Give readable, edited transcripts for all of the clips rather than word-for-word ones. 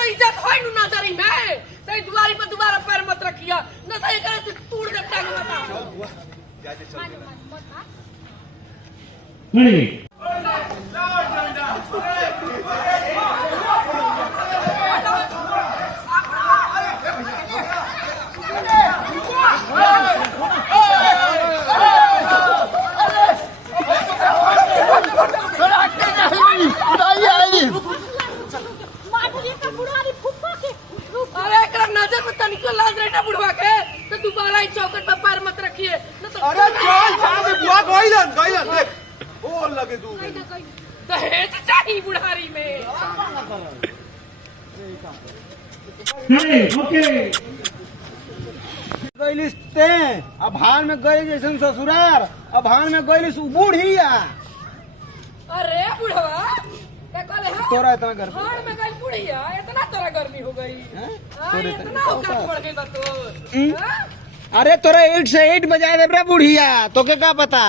तो इज्जत है नु नजरी में ते दुआरी पर दोबारा पैर मत रखिया न तो एक से तोड़ दे टांग बता नहीं नजर में तनिको लाज रहना बुढ़वा के तो दोबारा चौकट पर पैर मत रखिए न तो अरे चल सामने बुआ गइलन देख ओ लगे तू दहेज चाहिए बुढ़ारी में नहीं ओके गइलिस ते अब भान में गइल जैसन ससुरार अब भान में गइलिस बूढ़िया। अरे बुढ़वा क्या कहले है तोरा इतना घर हाड़ में गई बुढ़िया इतना तोरा गर्मी हो गई तोरे इतना औकात पड़ गई बा तो अरे तोरा 8 से 8 बजाए दे रे बुढ़िया तो के का पता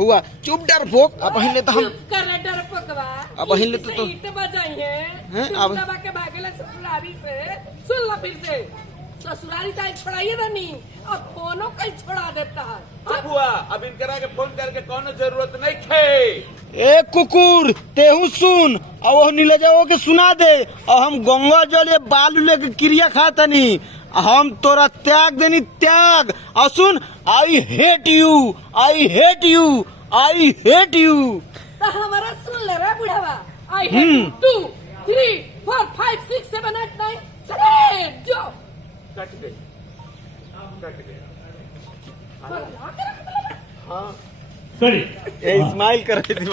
हुआ चुप डरपोक अब पहले तो हम चुप कर रे डरपोकवा अब पहले तो ईट बजाई है अब दबा के भागेला ससुरारी से सुन ला फिर से ससुरारी ताई छोड़ाइए ना नहीं अब फोनो कहीं छोड़ा देता है बुआ अब इनकरा के फोन करके कोनो जरूरत नहीं थे। ए कुकुर तेहू सुन और वो नीलजवा के सुना दे और हम गंगा जल ये बालू लेके क्रिया खातनी हम तोरा त्याग देनी त्याग और सुन I hate you I hate you I hate you. तो हमारा सुन ले रे बुढ़ावा आई हेट 2 3 4 5 6 7 8 9 चले जो कट गई सॉरी स्माइल कर रही थी।